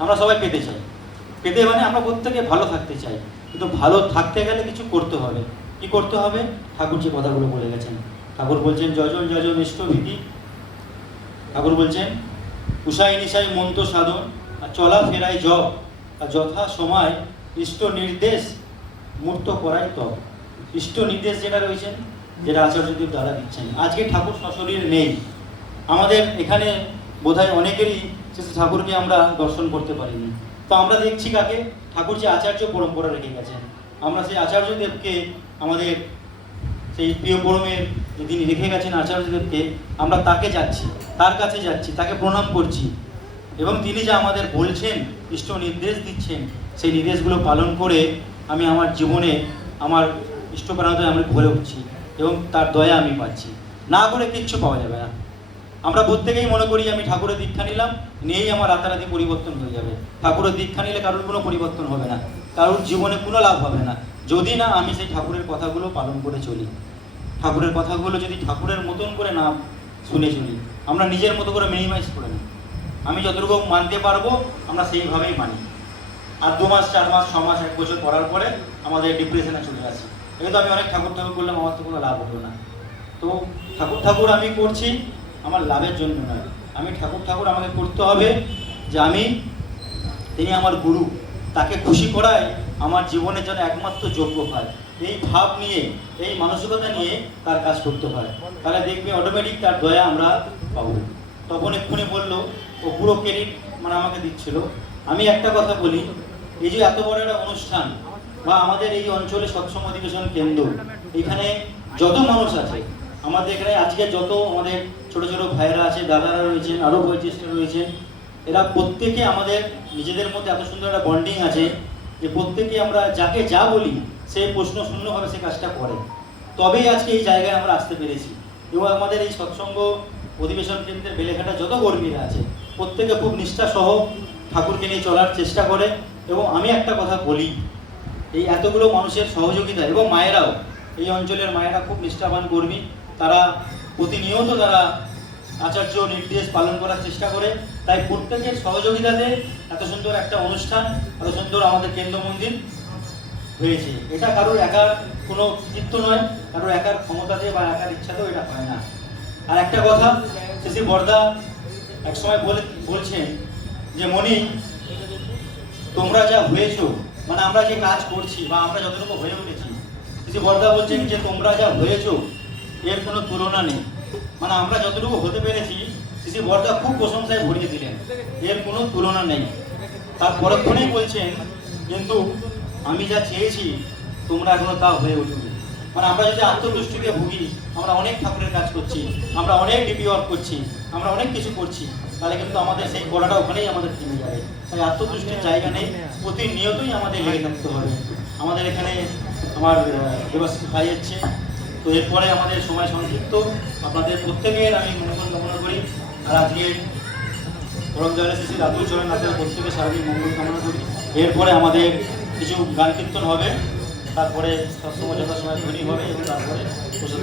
আমরা সবাই পেতে চাই। পেতে মানে আমরা প্রত্যেকে ভালো থাকতে চাই। কিন্তু ভালো থাকতে গেলে কিছু করতে হবে। কি করতে হবে? ঠাকুর যে কথাগুলো বলে গেছেন। ঠাকুর বলছেন যজন যজন ইষ্ট ভীতি। ঠাকুর বলছেন উষাই নিশাই মন্ত্র সাধন, আর চলা ফেরাই জব আর যথা সময় ইষ্ট নির্দেশ, মূর্ত করাই তব ইষ্ট নির্দেশ যেটা রয়েছেন যেটা আচার্যদেব দ্বারা দিচ্ছেন। আজকে ঠাকুর সশরীর নেই। আমাদের এখানে বোধহয় অনেকেরই সে ঠাকুরকে আমরা দর্শন করতে পারিনি। তো আমরা দেখছি কাকে? ঠাকুর যে আচার্য পরম্পরা রেখে গেছেন। আমরা সেই আচার্যদেবকে আমাদের সেই প্রিয় পরমের যে তিনি রেখে গেছেন আচার্যদেবকে, আমরা তাকে যাচ্ছি, তার কাছে যাচ্ছি, তাকে প্রণাম করছি। এবং তিনি যা আমাদের বলছেন, ইষ্ট নির্দেশ দিচ্ছেন, সেই নির্দেশগুলো পালন করে আমি আমার জীবনে আমার ইষ্টপ্রাণতায় আমি ভরে উঠছি এবং তার দয়া আমি পাচ্ছি। না করে কিচ্ছু পাওয়া যাবে না। আমরা প্রত্যেকেই মনে করি আমি ঠাকুরের দীক্ষা নিলাম, নিয়েই আমার রাতারাতি পরিবর্তন হয়ে যাবে। ঠাকুরের দীক্ষা নিলে কারোর কোনো পরিবর্তন হবে না, কারোর জীবনে কোনো লাভ হবে না। যদি না, আমি সেই ঠাকুরের কথাগুলো পালন করে চলি। ঠাকুরের কথাগুলো যদি ঠাকুরের মতন করে না শুনে চলি, আমরা নিজের মতো করে মিনিমাইজ করে নিই। আমি যতটুকু মানতে পারব, আমরা সেইভাবেই মানি। আর দু মাস, চার মাস, ছ মাস, এক বছর পড়ার পরে আমাদের ডিপ্রেশনে চলে আসি। এটা তো আমি অনেক ঠাকুর ঠাকুর করলাম, আমার তো কোনো লাভ হলো না। তো ঠাকুর ঠাকুর আমি করছি আমার লাভের জন্য নয়। আমি ঠাকুর ঠাকুর আমাকে করতে হবে যে আমি, তিনি আমার গুরু। তাকে খুশি করায় আমার জীবনের জন্য একমাত্র যোগ্য হয়। এই ভাব নিয়ে, এই মানসিকতা নিয়ে তার কাজ করতে হয়। তাহলে দেখবে অটোমেটিক তার দয়া আমরা পাবো। তখন এক্ষুনি বলল, ও পুরো ক্রেডিট মানে আমাকে দিচ্ছিল। আমি একটা কথা বলি, এই যে এত বড় একটা অনুষ্ঠান বা আমাদের এই অঞ্চলে সৎসঙ্গ অধিবেশন কেন্দ্র, এখানে যত মানুষ আছে, আমাদের এখানে আজকে যত আমাদের ছোট ছোট ভাইয়েরা আছে, দাদারা রয়েছেন আরও বয়োজ্যেষ্ঠ রয়েছেন। এরা প্রত্যেকে আমাদের নিজেদের মধ্যে এত সুন্দর একটা বন্ডিং আছে যে প্রত্যেকে আমরা যাকে যা বলি সেই প্রশ্ন শূন্যভাবে সে কাজটা করে। তবেই আজকে এই জায়গায় আমরা আসতে পেরেছি। এবং আমাদের এই সৎসঙ্গ অধিবেশন কেন্দ্রের বেলেঘাটা যত কর্মীরা আছে, প্রত্যেকে খুব নিষ্ঠা সহ ঠাকুরকে নিয়ে চলার চেষ্টা করে। এবং আমি একটা কথা বলি, এই এতগুলো মানুষের সহযোগিতা এবং মায়েরাও, এই অঞ্চলের মায়েরা খুব নিষ্ঠাবান কর্মী। তারা প্রতিনিয়ত তারা আচার্য নির্দেশ পালন করার চেষ্টা করে। তাই প্রত্যেকের সহযোগিতাতে এত সুন্দর একটা অনুষ্ঠান, এত সুন্দর আমাদের কেন্দ্র মন্দির হয়েছে। এটা কারোর একার কোনো কৃতিত্ব নয়, কারোর একার ক্ষমতাতে বা একার ইচ্ছাতেও এটা হয় না। আর একটা কথা শেষে বর্দা একসময় বলে বলছেন যে মনি তোমরা যা হয়েছো মানে আমরা যে কাজ করছি বা আমরা যতটুকু হয়ে উঠেছি শেষে বর্দা বলছেন যে, তোমরা যা হয়েছো এর কোনো তুলনা নেই। মানে আমরা যতটুকু হতে পেরেছি শেষে বর্দা খুব প্রশংসায় ভরিয়ে দিলেন। এর কোনো তুলনা নেই। তার পরক্ষণেই বলছেন কিন্তু আমি যা চেয়েছি তোমরা এখনও তা হয়ে উঠবে মানে আমরা যদি আত্মতুষ্টিতে ভুগি আমরা অনেক ঠাকুরের কাজ করছি আমরা অনেক ডিপি ওয়ার্ক করছি আমরা অনেক কিছু করছি তাহলে কিন্তু আমাদের সেই গলাটা ওখানেই আমাদের থেমে যাবে। তাই আত্মতুষ্টির জায়গা নেই প্রতিনিয়তই আমাদের লেগে থাকতে হবে। আমাদের এখানে আমার আহ, দেবাশিস ভাই হচ্ছে তো এরপরে আমাদের সময় সংক্ষিপ্ত। আপনাদের প্রত্যেকের আমি মঙ্গল কামনা করি। আর আজকে পরম জয় শ্রী রাতুল চরণ রাতের প্রত্যেকের সার্বিক মঙ্গল কামনা করি। এরপরে আমাদের কিছু গান কীর্তন হবে। তারপরে সবসময় যথাসময় তৈরি হবে এবং তারপরে প্রসাদ